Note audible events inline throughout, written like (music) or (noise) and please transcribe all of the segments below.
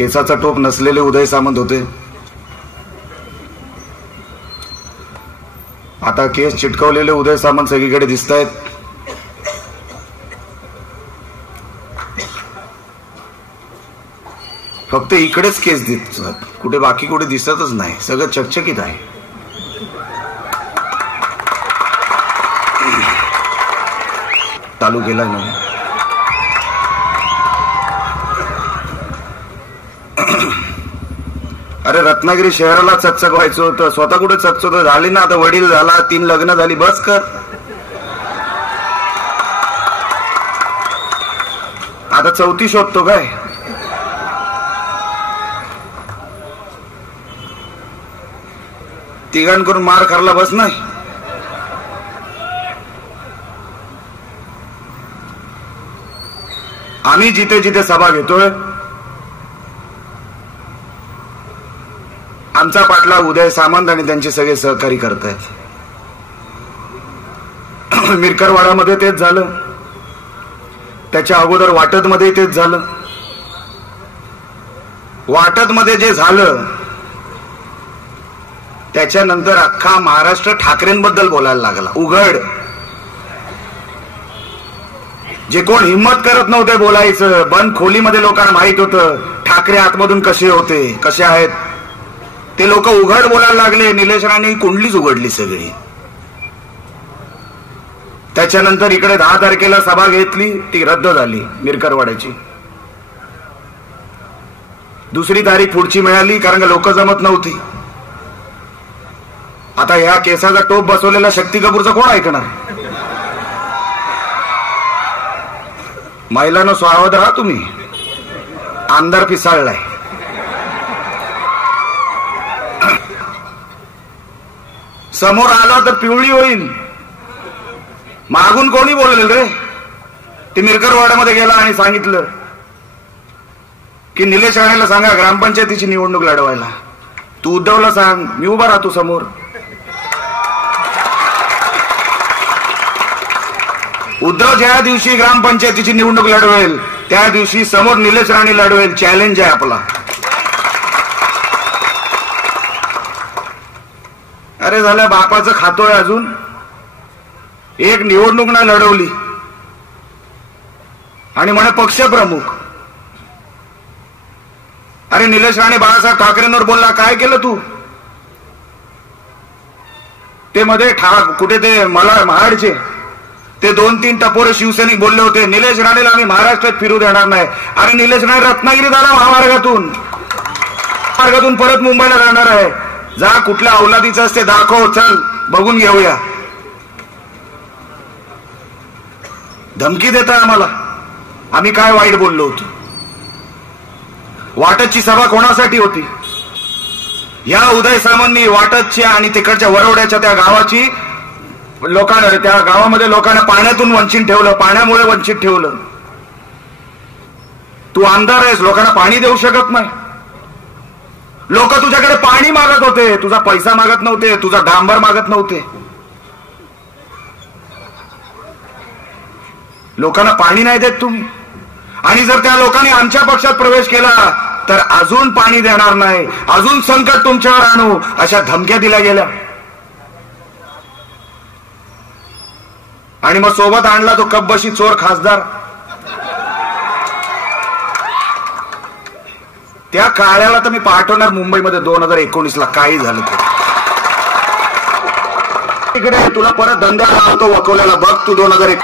केसाचा टोप नसलेले उदय सामंत होते. आता केस चिटकवलेले उदय सामंत सगळीकडे दिसत आहेत फक्त इकडेच केस दिसतात. कुठे बाकी कुठे दिसतच नाही. सगळं चकचकीत आहे. चालू केलाय अरे रत्नागिरी शहराला चकचक व्हायचं होतं. स्वतः कुठे चकचक झाली ना आता वडील झाला तीन लग्न झाली. बस कर. आता चौथी शोधतो काय? तिघांकडून मार खाल्ला बस नाही. आम्ही जिथे जिथे सभा घेतोय आमचा पाटला उदय सामंत आणि त्यांचे सगळे सहकारी करतायत. (clears throat) मिरकरवाडामध्ये तेच झालं. त्याच्या अगोदर वाटत मध्ये तेच झालं. वाटत मध्ये जे झालं त्याच्यानंतर अख्खा महाराष्ट्र ठाकरेंबद्दल बोलायला लागला. उघड. जे कोण हिंमत करत नव्हते बोलायचं बंद खोलीमध्ये लोकांना माहीत होतं ठाकरे आतमधून कसे होते कसे आहेत ते लोक उघड बोलायला लागले. निलेश राणे कुंडलीच उघडली सगळी. त्याच्यानंतर इकडे दहा तारखेला सभा घेतली. ती रद्द झाली मिरकरवाड्याची. दुसरी तारीख पुढची मिळाली कारण का लोक जमत नव्हती. आता ह्या केसाचा टोप बसवलेला शक्ती कपूरचा कोण ऐकणार? महिलांना स्वावध राहा तुम्ही. आमदार पिसाळलाय. समोर आला तर पिवळी होईल मागून कोणी बोललेल रे? ते मिरकरवाड्यामध्ये गेला आणि सांगितलं की निलेश राणेला सांगा ग्रामपंचायतीची निवडणूक लढवायला. तू उद्धवला सांग मी उभा राहतो समोर. उद्धव ज्या दिवशी ग्रामपंचायतीची निवडणूक लढवेल त्या दिवशी समोर निलेश राणे लढवेल. चॅलेंज आहे आपला. अरे झालं बापाचं खातोय अजून. एक निवडणूक ना लढवली. आणि म्हणे पक्षप्रमुख. अरे निलेश राणे बाळासाहेब ठाकरेंवर बोलला काय केलं तू? ते मध्ये ठाक कुठे ते मला महाडचे. ते दोन तीन टपोरे शिवसैनिक बोलले होते निलेश राणेला आम्ही महाराष्ट्रात फिरू देणार नाही. अरे निलेश राणे रत्नागिरीत आला महामार्गातून. मार्गातून परत मुंबईला जाणार आहे. जा कुठल्या अवलादीचं असते दाखव चल बघून घेऊया. धमकी देता आम्हाला. आम्ही काय वाईट बोललो होतो? वाटतची सभा कोणासाठी होती? या उदय सामांनी वाटतची आणि तिकडच्या वरवड्याच्या त्या गावाची लोकांना त्या गावामध्ये लोकांना पाण्यातून वंचित ठेवलं पाण्यामुळे वंचित ठेवलं. तू आमदार आहेस लोकांना पाणी देऊ शकत नाही. लोक तुझ्याकडे पाणी मागत होते. तुझा पैसा मागत नव्हते. तुझा डांबर मागत नव्हते. लोकांना पाणी नाही देत तुम्ही. आणि जर त्या लोकांनी आमच्या पक्षात प्रवेश केला तर अजून पाणी देणार नाही. अजून संकट तुमच्यावर आणू अशा धमक्या दिल्या गेल्या. आणि मग सोबत आणला तो कब्बशी चोर खासदार. त्या काळ्याला तर मी पाठवणार मुंबईमध्ये दोन हजार एकोणीस ला काही झालं तर. तिकडे तुला परत धंद्याला लावतो वकवल्याला बघ तू दोन हजार एक.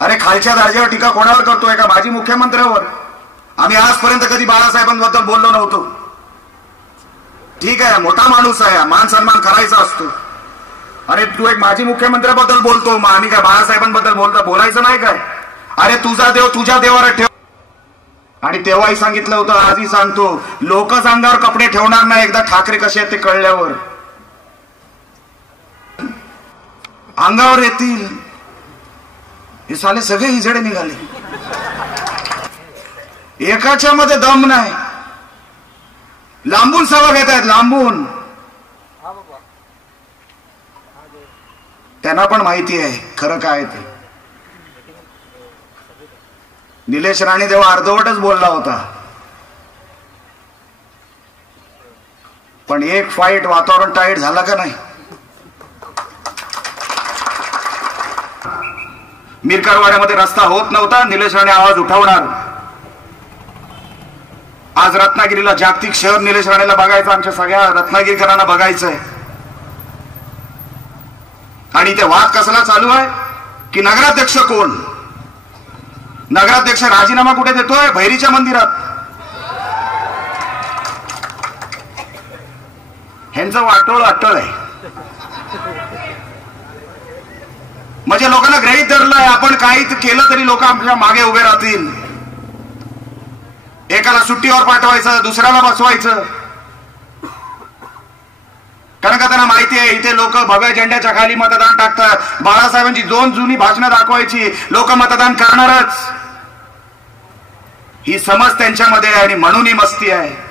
अरे खालच्या दर्जावर टीका कोणावर करतोय का? माजी मुख्यमंत्र्यावर. आम्ही आजपर्यंत कधी बाळासाहेबांबद्दल बोललो नव्हतो. ठीक आहे मोठा माणूस आहे. मान सन्मान करायचा असतो. अरे तू एक माजी मुख्यमंत्र्याबद्दल बोलतो. मग आम्ही काय बाळासाहेबांबद्दल बोलतो बोलायचं नाही काय? अरे तुझा देव तुझ्या देवावर ठेव. आणि तेव्हाही सांगितलं होतं आजही सांगतो लोक अंगावर कपडे ठेवणार नाही एकदा ठाकरे कसे आहेत ते कळल्यावर. अंगावर येतील. हे साले सगळे हिजडे निघाले. एकाच्या मध्ये दम नाही. लांबून सभा घेत आहेत लांबून. त्यांना पण माहिती आहे खरं काय ते. निलेश राणे तेव्हा अर्धवटच बोलला होता. पण एक फाईट वातावरण टाईट झालं का नाही? मिरकरवाड्यामध्ये रस्ता होत नव्हता निलेश राणे आवाज उठवणार. आज रत्नागिरीला जागतिक शहर निलेश राणेला बघायचं आमच्या सगळ्या रत्नागिरीकरांना बघायचंय. आणि ते वाद कसला चालू आहे? की नगराध्यक्ष कोण? नगराध्यक्ष राजीनामा कुठे देतोय? भैरीच्या मंदिरात. ह्यांचं वाटोळ अटळ आहे. म्हणजे लोकांना ग्रहित धरलंय आपण काही केलं तरी लोक आमच्या मागे उभे राहतील. एकाला सुट्टीवर पाठवायचं दुसऱ्याला बसवायचं. कारण माहिती आहे. इथे लोक भव्य झेंड्याच्या खाली मतदान टाकतात. बाळासाहेबांची दोन जुनी भाषणं दाखवायची. लोक मतदान करणारच. ही समज त्यांच्यामध्ये आहे आणि म्हणून ही मस्ती आहे.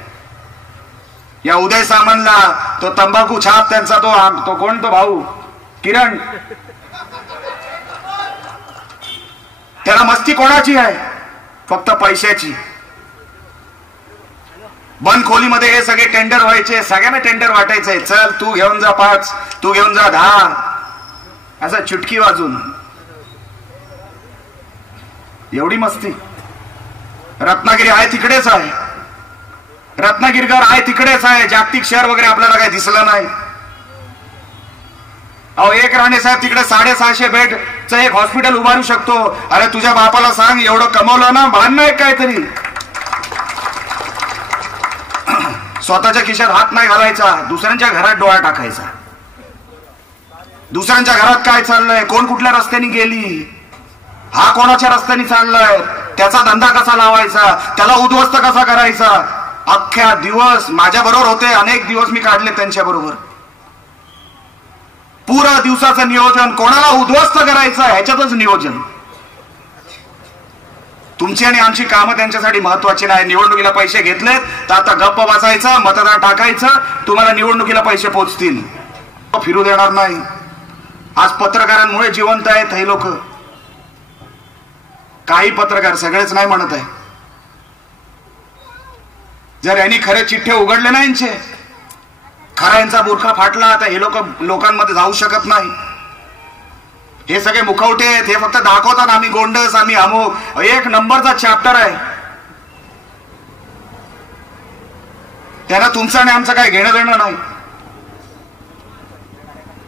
या उदय सामंतला तो तंबाखू छाप त्यांचा तो तो कोण? तो भाऊ? किरण? त्याला मस्ती कोणाची आहे? फक्त पैशाची. बंद खोलीमध्ये हे सगळे टेंडर व्हायचे सगळ्यांना टेंडर वाटायचे. चल तू घेऊन जा पाच तू घेऊन जा दहा. असं चुटकी वाजून. एवढी मस्ती. रत्नागिरी आहे तिकडेच आहे. रत्नागिरीकर आहे तिकडेच आहे. जागतिक शहर वगैरे आपल्याला काही दिसलं नाही. अहो एक राणे साहेब तिकडे साडेसहाशे बेडचं एक हॉस्पिटल उभारू शकतो. अरे तुझ्या बापाला सांग एवढं कमवलं ना भांडणं आहे काहीतरी. स्वतःच्या खिशात हात नाही घालायचा दुसऱ्यांच्या घरात डोळा टाकायचा. दुसऱ्यांच्या घरात काय चाललंय? कोण कुठल्या रस्त्याने गेली? हा कोणाच्या रस्त्याने चाललाय? त्याचा धंदा कसा लावायचा? त्याला उद्ध्वस्त कसा करायचा? अख्ख्या दिवस माझ्या बरोबर होते अनेक दिवस मी काढले त्यांच्या बरोबर पुरा दिवसाचं नियोजन कोणाला उद्ध्वस्त करायचं ह्याच्यातच नियोजन. तुमची आणि आमची कामं त्यांच्यासाठी महत्वाची नाही. निवडणुकीला पैसे घेतलेत तर आता गप्प वाचायचं मतदार टाकायचं तुम्हाला निवडणुकीला पैसे पोचतील. फिरू देणार नाही. आज पत्रकारांमुळे जिवंत आहेत हे लोक. काही पत्रकार सगळेच नाही म्हणत आहे. जर यांनी खरे चिठ्ठे उघडले नाही यांचे खरा यांचा बुरखा फाटला तर हे लोक लोकांमध्ये जाऊ शकत नाही. हे सगळे मुखवटे आहेत. हे फक्त दाखवतात आम्ही गोंडस आम्ही अमुक एक नंबरचा चॅप्टर आहे. त्यांना तुमचं आणि आमचं काय घेणं देणं नाही.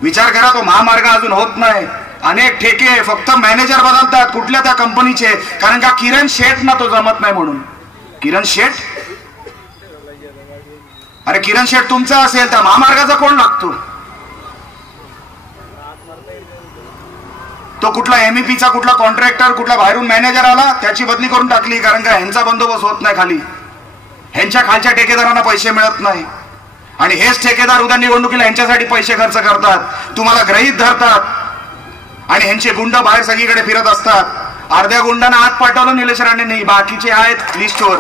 विचार करा तो महामार्ग अजून होत नाही. अनेक ठेके फक्त मॅनेजर बदलतात. कुठल्या त्या कंपनीचे कारण का किरण शेठ ना तो जमत नाही म्हणून. किरण शेठ? अरे किरण शेठ तुमचा असेल त्या महामार्गाचा कोण लागतो? तो कुठला एमईपीचा कुठला कॉन्ट्रॅक्टर कुठला बाहेरून मॅनेजर आला त्याची बदली करून टाकली कारण का ह्यांचा बंदोबस्त होत नाही खाली. ह्यांच्या खालच्या ठेकेदारांना पैसे मिळत नाही. आणि हेच ठेकेदार उद्या निवडणुकीला ह्यांच्यासाठी पैसे खर्च करतात. तुम्हाला ग्रहित धरतात. आणि ह्यांचे गुंड बाहेर सगळीकडे फिरत असतात. अर्ध्या गुंडांना आत पाठवलं निलेश राणे नाही बाकीचे आहेत लिस्टवर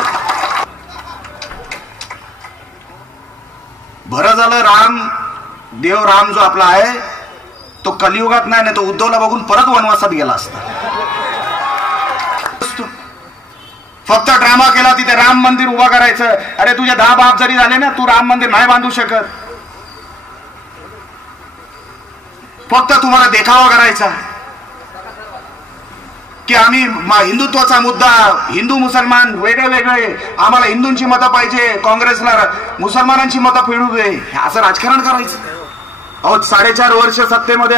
बरं झालं राम देव राम जो आपला आहे तो कलियुगात नाही ना तो उद्धवला बघून परत वनवासात गेला असता. फक्त ड्रामा केला तिथे राम मंदिर उभा करायचं. अरे तुझे दहा बाप जरी झाले ना तू राम मंदिर नाही बांधू शकत. फक्त तुम्हाला देखावा करायचा की आम्ही हिंदुत्वाचा मुद्दा हिंदू मुसलमान वेगळे वेगळे आम्हाला हिंदूंची मतं पाहिजे काँग्रेसला मुसलमानांची मतं फिरू दे. असं राजकारण करायचं. अहो साडेचार वर्ष सत्तेमध्ये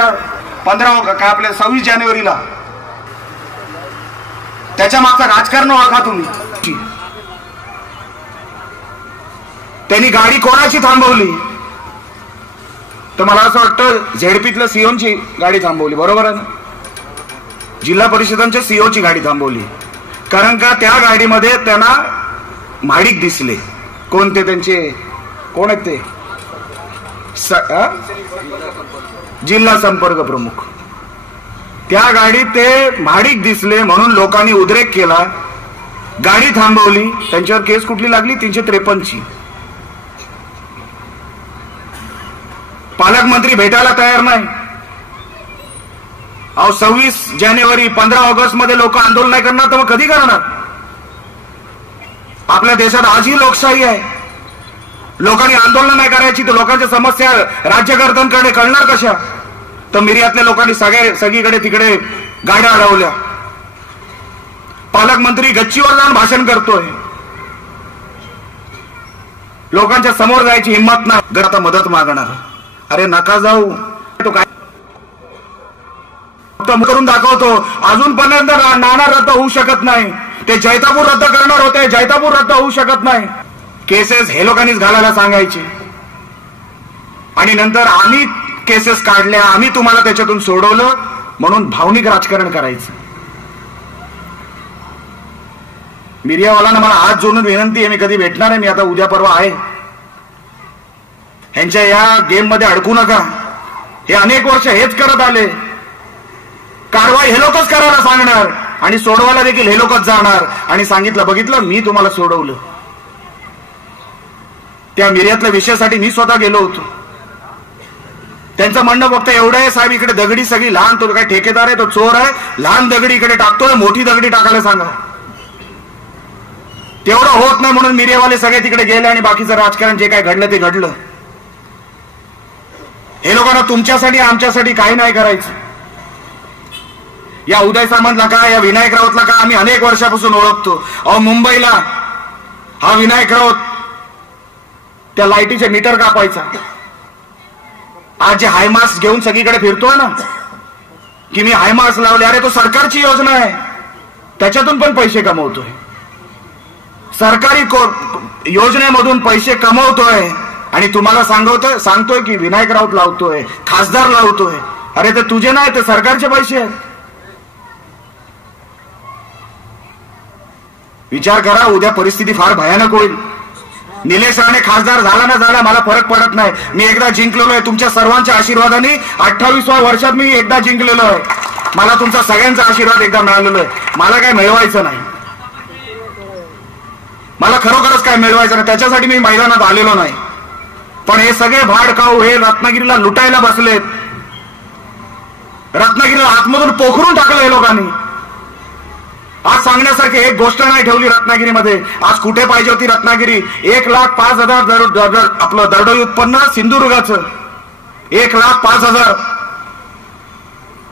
पंधरा काय आपल्या सव्वीस जानेवारीला. त्याच्या मागचं राजकारण ओळखा तुम्ही. त्यांनी गाडी कोणाची थांबवली? तर मला असं वाटतं झेडपीतलं सीओची गाडी थांबवली बरोबर आहे ना? जिल्हा परिषदांच्या सीओची गाडी थांबवली. कारण का त्या गाडीमध्ये त्यांना म्हाडिक दिसले. कोणते त्यांचे? कोण आहेत ते? जिल्हा संपर्क प्रमुख. त्या गाडीत ते म्हाडिक दिसले म्हणून लोकांनी उद्रेक केला. गाडी थांबवली. त्यांच्यावर केस कुठली लागली? तीनशे त्रेपन्नची. पालकमंत्री भेटायला तयार नाही. अहो सव्वीस जानेवारी पंधरा ऑगस्टमध्ये लोक आंदोलन नाही करणार तर मग कधी करणार? आपल्या देशात आजही लोकशाही आहे. लोकांनी आंदोलन नाही करायची तर लोकांच्या समस्या राज्यकर्त्यांकडे कळणार कशा? तर मिरियातल्या लोकांनी सगळे सगळीकडे तिकडे गाड्या अडवल्या. पालकमंत्री गच्चीवर जाऊन भाषण करतोय. लोकांच्या समोर जायची हिंमत नाही. घर आता मदत मागणार. अरे नका जाऊ. तो काय करून दाखवतो. अजूनपर्यंत नाना रद्द होऊ शकत नाही. ते जैतापूर रद्द करणार होते. जैतापूर रद्द होऊ शकत नाही. केसेस हे लोकांनीच घालायला सांगायचे. आणि नंतर आम्ही केसेस काढल्या आम्ही तुम्हाला त्याच्यातून सोडवलं म्हणून भावनिक राजकारण करायचं. मीडियावाल्यांना मला हात जोडून विनंती आहे मी कधी भेटणार आहे मी आता उद्या परवा आहे. ह्यांच्या या गेममध्ये अडकू नका. हे अनेक वर्ष हेच करत आले. कारवाई हे लोकच करायला सांगणार. आणि सोडवायला देखील हे लोकच जाणार. आणि सांगितलं बघितलं मी तुम्हाला सोडवलं. त्या मिर्यातल्या विषयासाठी मी स्वतः गेलो होतो. त्यांचं म्हणणं फक्त एवढं आहे साहेब इकडे दगडी सगळी लहान तो काय ठेकेदार आहे तो चोर आहे लहान दगडी इकडे टाकतोय मोठी दगडी टाकायला सांगा. तेवढं होत नाही म्हणून मीडियावाले सगळे तिकडे गेले आणि बाकीचं राजकारण जे काय घडलं ते घडलं. हे लोकांना तुमच्यासाठी आमच्यासाठी काही नाही करायचं. या उदय सामंतला का या विनायक राऊतला का आम्ही अनेक वर्षापासून ओळखतो. अहो मुंबईला हा विनायक राऊत त्या लाईटीचे मीटर कापायचा. आज जे हायमास घेऊन सगळीकडे फिरतोय ना की मी हायमास लावले अरे तो सरकारची योजना आहे. त्याच्यातून पण पैसे कमवतोय. सरकारी योजनेमधून पैसे कमवतोय. आणि तुम्हाला सांगवतोय सांगतोय की विनायक राऊत लावतोय खासदार लावतोय. अरे ते तुझे नाही ते सरकारचे पैसे आहेत. विचार करा उद्या परिस्थिती फार भयानक होईल. निलेश राणे खासदार झाला ना झाला मला फरक पडत नाही. मी एकदा जिंकलेलो आहे तुमच्या सर्वांच्या आशीर्वादाने. अठ्ठावीसव्या वर्षात मी एकदा जिंकलेलो आहे. मला तुमचा सगळ्यांचा आशीर्वाद एकदा मिळालेला आहे. मला काय मिळवायचं नाही. मला खरोखरच काय मिळवायचं नाही. त्याच्यासाठी मी मैदानात आलेलो नाही. पण हे सगळे भाडकाऊ हे रत्नागिरीला लुटायला बसलेत. रत्नागिरीला आतमधून पोखरून टाकलं हे लोकांनी. आज सांगण्यासारखी एक गोष्ट नाही ठेवली रत्नागिरीमध्ये. आज कुठे पाहिजे होती रत्नागिरी? एक लाख पाच हजार आपलं दरडोई उत्पन्न सिंधुदुर्गाचं. एक लाख पाच हजार.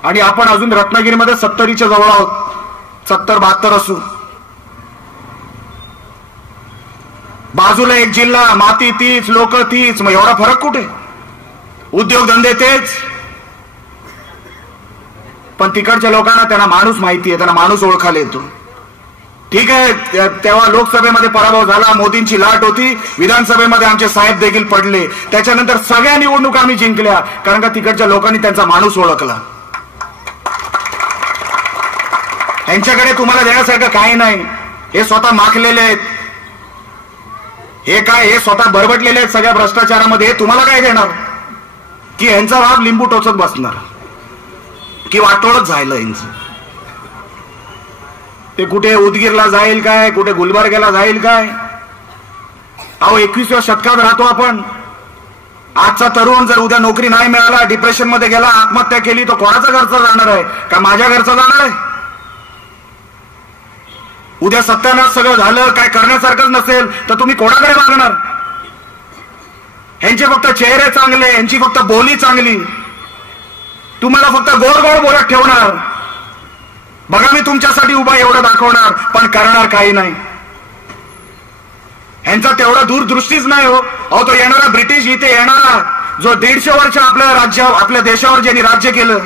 आणि आपण अजून रत्नागिरीमध्ये सत्तरीच्या जवळ आहोत. सत्तर बहात्तर असू. बाजूला एक जिल्हा माती तीच लोक तीच. मग एवढा फरक कुठे? उद्योगधंदे तेच. पण तिकडच्या लोकांना त्यांना माणूस माहिती आहे त्यांना माणूस ओळखायला येतो. ठीक आहे तेव्हा लोकसभेमध्ये पराभव झाला मोदींची लाट होती विधानसभेमध्ये आमचे साहेब देखील पडले. त्याच्यानंतर सगळ्या निवडणुका आम्ही जिंकल्या कारण का तिकडच्या लोकांनी त्यांचा माणूस ओळखला. यांच्याकडे तुम्हाला देण्यासारखं काही नाही. हे स्वतः माखलेले आहेत. हे काय हे स्वतः बरबटलेले आहेत सगळ्या भ्रष्टाचारामध्ये तुम्हाला काय देणार? की यांचा भाग लिंबू टोचत बसणार. की वाटोळच झालं यांचं. ते कुठे उदगीरला जाईल काय? कुठे गुलबर्ग्याला जाईल काय? अहो एकवीसव्या शतकात राहतो आपण. आजचा तरुण जर उद्या नोकरी नाही मिळाला डिप्रेशनमध्ये गेला आत्महत्या केली तो कोणाचा घरचा जाणार आहे? का माझ्या घरचा जाणार आहे? उद्या सत्यानाश सगळं झालं काय करण्यासारखंच नसेल तर तुम्ही कोणाकडे मागणार? ह्यांचे फक्त चेहरे चांगले यांची फक्त बोली चांगली. तुम्हाला फक्त गोड गोड बोलत ठेवणार. बघा मी तुमच्यासाठी उभा एवढं दाखवणार पण करणार काही नाही. ह्यांचा तेवढा दूरदृष्टीच नाही हो. अहो तो येणारा ब्रिटिश इथे येणारा जो दीडशे वर्ष आपल्या राज्य आपल्या देशावर ज्यांनी राज्य केलं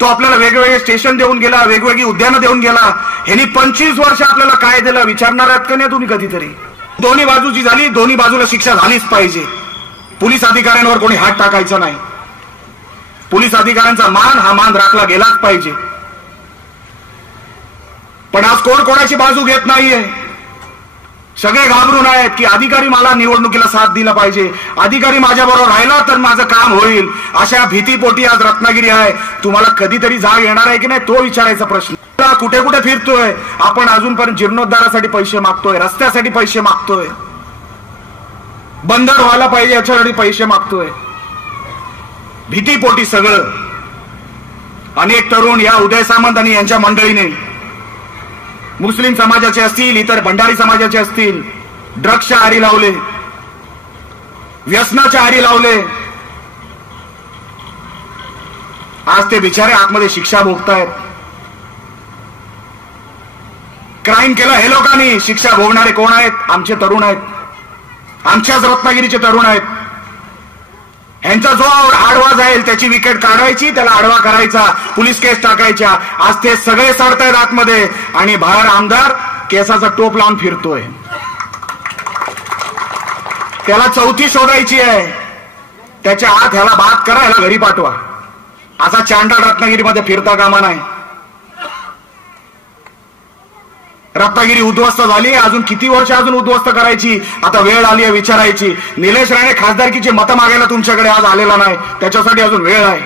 तो आपल्याला वेगवेगळे स्टेशन देऊन गेला वेगवेगळी उद्यानं देऊन गेला. ह्यांनी पंचवीस वर्ष आपल्याला काय दिलं विचारणार आहेत का नाही तुम्ही कधीतरी? दोन्ही बाजूची झाली दोन्ही बाजूला शिक्षा झालीच पाहिजे. पोलीस अधिकाऱ्यांवर कोणी हात टाकायचा नाही. पोलीस अधिकाऱ्यांचा मान हा मान राखला गेलाच पाहिजे. पण आज कोण कोणाची बाजू घेत नाहीये? सगळे घाबरून आहेत की अधिकारी मला निवडणुकीला साथ दिला पाहिजे. अधिकारी माझ्याबरोबर राहिला तर माझं काम होईल. अशा भीतीपोटी आज रत्नागिरी आहे. तुम्हाला कधीतरी जाग येणार आहे की नाही तो विचारायचा प्रश्न. कुठे कुठे फिरतोय? आपण अजूनपर्यंत जीर्णोद्धारासाठी पैसे मागतोय रस्त्यासाठी पैसे मागतोय. बंदर व्हायला पाहिजे याच्यासाठी पैसे मागतोय. भीतीपोटी सगळं. अनेक तरुण या उदय सामंत आणि यांच्या मंडळीने. मुस्लिम समाजाचे असतील इतर भंडारी समाजाचे असतील ड्रग्सच्या आरी लावले. व्यसनाच्या आरी लावले. आज ते बिचारे आतमध्ये शिक्षा भोगतायत. क्राईम केलं हे लोकांनी शिक्षा भोगणारे कोण आहेत? आमचे तरुण आहेत. आमच्याच रत्नागिरीचे तरुण आहेत. ह्यांचा जो आडवा जाईल त्याची विकेट काढायची त्याला आडवा करायचा पोलीस केस टाकायच्या. आज ते सगळे सडतायत आतमध्ये. आणि बाहेर आमदार केसाचा टोप लावून फिरतोय. त्याला चौथी शोधायची आहे. त्याच्या आत ह्याला बात करा ह्याला घरी पाठवा. असा चांडा रत्नागिरीमध्ये फिरता कामा नाही. रत्नागिरी उद्ध्वस्त झाली अजून किती वर्ष अजून उद्ध्वस्त करायची? आता वेळ आली आहे विचारायची. निलेश राणे खासदारकीची मतं मागायला तुमच्याकडे आज आलेला नाही. त्याच्यासाठी अजून वेळ आहे.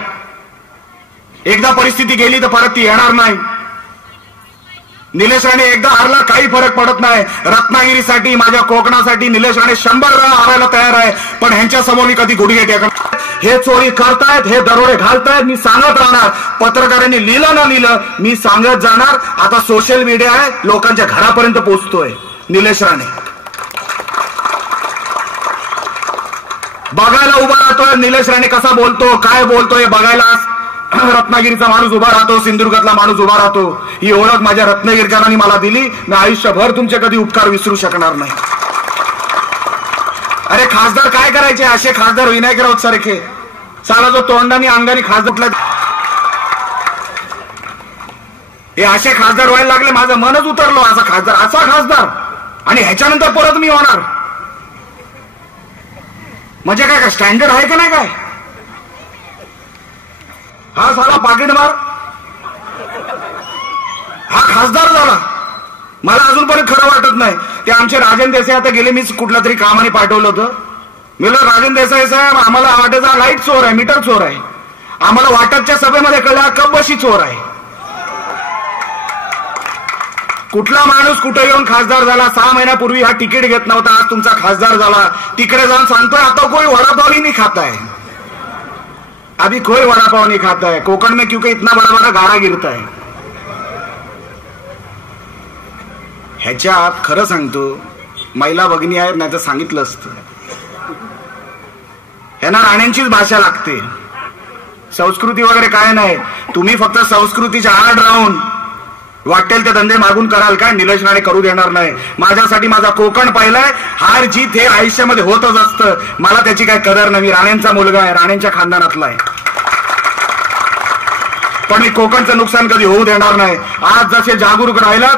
एकदा परिस्थिती गेली तर परत ती येणार नाही. निलेश राणे एकदा हारला काही फरक पडत नाही. रत्नागिरीसाठी माझ्या कोकणासाठी निलेश राणे शंभर वेळा हारायला तयार आहे. पण ह्यांच्या समोर मी कधी गुडघे टेकणार हे चोरी करतायत हे दरोडे घालतायत मी सांगत राहणार. पत्रकारांनी लिहिलं ना लिहिलं मी सांगत जाणार. आता सोशल मीडिया आहे लोकांच्या घरापर्यंत पोहोचतोय. निलेश राणे. बघायला उभा राहतोय निलेश राणे कसा बोलतो काय बोलतोय बघायला (clears throat) रत्नागिरीचा माणूस उभा राहतो सिंधुदुर्गातला माणूस उभा राहतो. ही ओळख माझ्या रत्नागिरीकरांनी मला दिली. मी आयुष्यभर तुमचे कधी उपकार विसरू शकणार नाही. अरे खासदार काय करायचे? असे खासदार विनायक राऊत सारखे. साला जो तोंडाने अंगाने खासदार हे असे खासदार व्हायला लागले माझं मनच उतरलो. असा खासदार असा खासदार. आणि ह्याच्यानंतर परत मी होणार. म्हणजे काय काय स्टँडर्ड आहे का नाही काय? हा झाला पाकिटमार हा खासदार झाला. मला अजूनपर्यंत खरं वाटत नाही. ते आमचे राजन देसाई आता गेले मीच कुठल्या तरी कामाने पाठवलं होतं. मी राजन देसाई साहेब आम्हाला वाटायचा लाइट चोर आहे मीटर चोर आहे. आम्हाला वाटतच्या सभेमध्ये कळला कब्बशी चोर आहे. कुठला माणूस कुठे येऊन खासदार झाला? सहा महिन्यापूर्वी हा तिकीट घेत नव्हता आज तुमचा खासदार झाला. तिकडे जाऊन सांगतोय आता कोई वडापावली नाही खाता आहे. अभी कोई वडापाव नहीं खाता है। कोकण में क्योंकि इतना बड़ा बड़ा गाडा गिरता है। ह्याच्या आत खरं सांगतो महिला भगिनी आहेत नाही तर सांगितलं असतं. यांना राण्यांचीच भाषा लागते. संस्कृती वगैरे काय नाही. तुम्ही फक्त संस्कृतीच्या आड राहून वाटेल ते धंदे मागून कराल काय? निलेश राणे करू देणार नाही. माझ्यासाठी माझा कोकण पाहिलाय. हार जीत हे आयुष्यामध्ये होतच असतं. मला त्याची काय कदर नाही. राणेंचा मुलगा आहे. राणेंच्या खानदानातला आहे. पण मी कोकणचं नुकसान कधी होऊ देणार नाही. आज जसे जागरूक राहिलात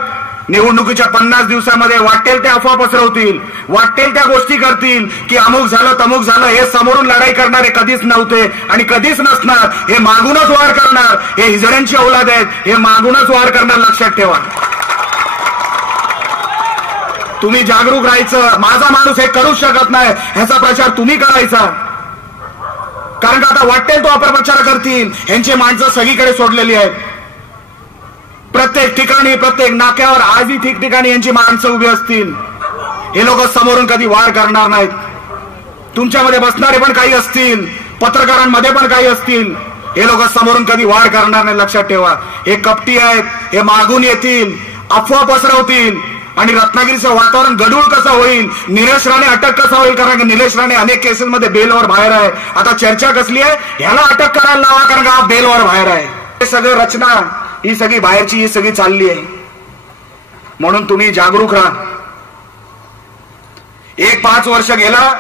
निवडणुकीच्या पन्नास दिवसामध्ये वाटेल त्या अफवा पसरवतील वाटेल त्या गोष्टी करतील की अमुक झालं तमुक झालं हे समोरून लढाई करणारे कधीच नव्हते आणि कधीच नसणार. हे मागूनच वार करणार. हे हिजड्यांची औलाद आहेत. हे मागूनच वार करणार लक्षात ठेवा. तुम्ही जागरूक राहायचं. माझा माणूस हे करूच शकत नाही. ह्याचा प्रचार तुम्ही करायचा. कारण का आता वाटेल तो अपप्रचार करतील. ह्यांची माणसं सगळीकडे सोडलेली आहेत. प्रत्येक ठिकाणी प्रत्येक नाक्यावर आजही ठिकठिकाणी यांची माणसं उभी असतील. हे लोक समोरून कधी वार करणार नाहीत. तुमच्यामध्ये बसणारे पण काही असतील पत्रकारांमध्ये पण काही असतील. हे लोक समोरून कधी वार करणार नाही लक्षात ठेवा. हे कपटी आहेत हे मागून येतील अफवा पसरवतील. आणि रत्नागिरीचं वातावरण गडूळ कसं होईल निलेश राणे अटक कसा होईल? कारण निलेश राणे अनेक केसेसमध्ये बेलवर बाहेर आहे. आता चर्चा कसली आहे? ह्याला अटक करायला लावा कारण का बेलवर बाहेर आहे. हे सगळं रचना ही सगळी बाहेरची ही सगळी चालली आहे. म्हणून तुम्ही जागरूक राहा. एक पाच वर्ष गेला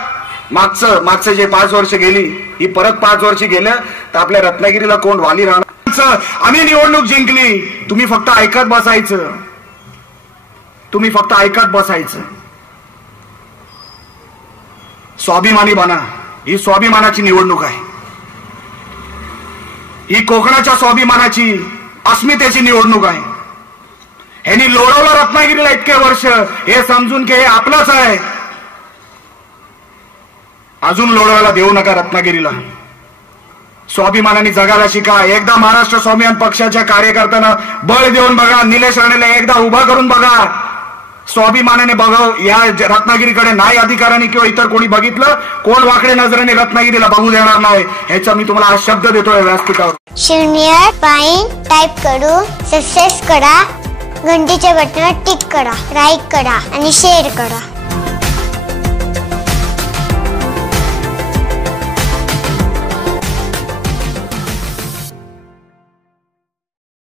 मागचं मागचं जे पाच वर्ष गेली ही परत पाच वर्ष गेलं तर आपल्या रत्नागिरीला कोण वाली राहणार? आम्ही निवडणूक जिंकली. तुम्ही फक्त ऐकत बसायचं. तुम्ही फक्त ऐकत बसायचं. स्वाभिमानी बना. ही स्वाभिमानाची निवडणूक आहे. ही कोकणाच्या स्वाभिमानाची अस्मितेची निवडणूक आहे. यांनी लोळवलं रत्नागिरीला इतके वर्ष हे समजून की हे आपलंच आहे. अजून लोळवायला देऊ नका रत्नागिरीला. स्वाभिमानाने जगायला शिका. एकदा महाराष्ट्र स्वाभिमान पक्षाच्या कार्यकर्त्यांना बळ देऊन बघा निलेश राणेला एकदा उभा करून बघा. स्वाभिमानाने बघाव. या रत्नागिरीकडे नाही अधिकाऱ्यांनी किंवा इतर कोणी बघितलं कोण वाकडे नजरेने रत्नागिरीला बघू देणार नाही ह्याचा मी तुम्हाला आज शब्द देतोय व्यासपीठावर. शून्य पाईन टाईप करू सक्सेस करा घंटीच्या बटनावर टिक करा लाईक करा आणि शेअर करा.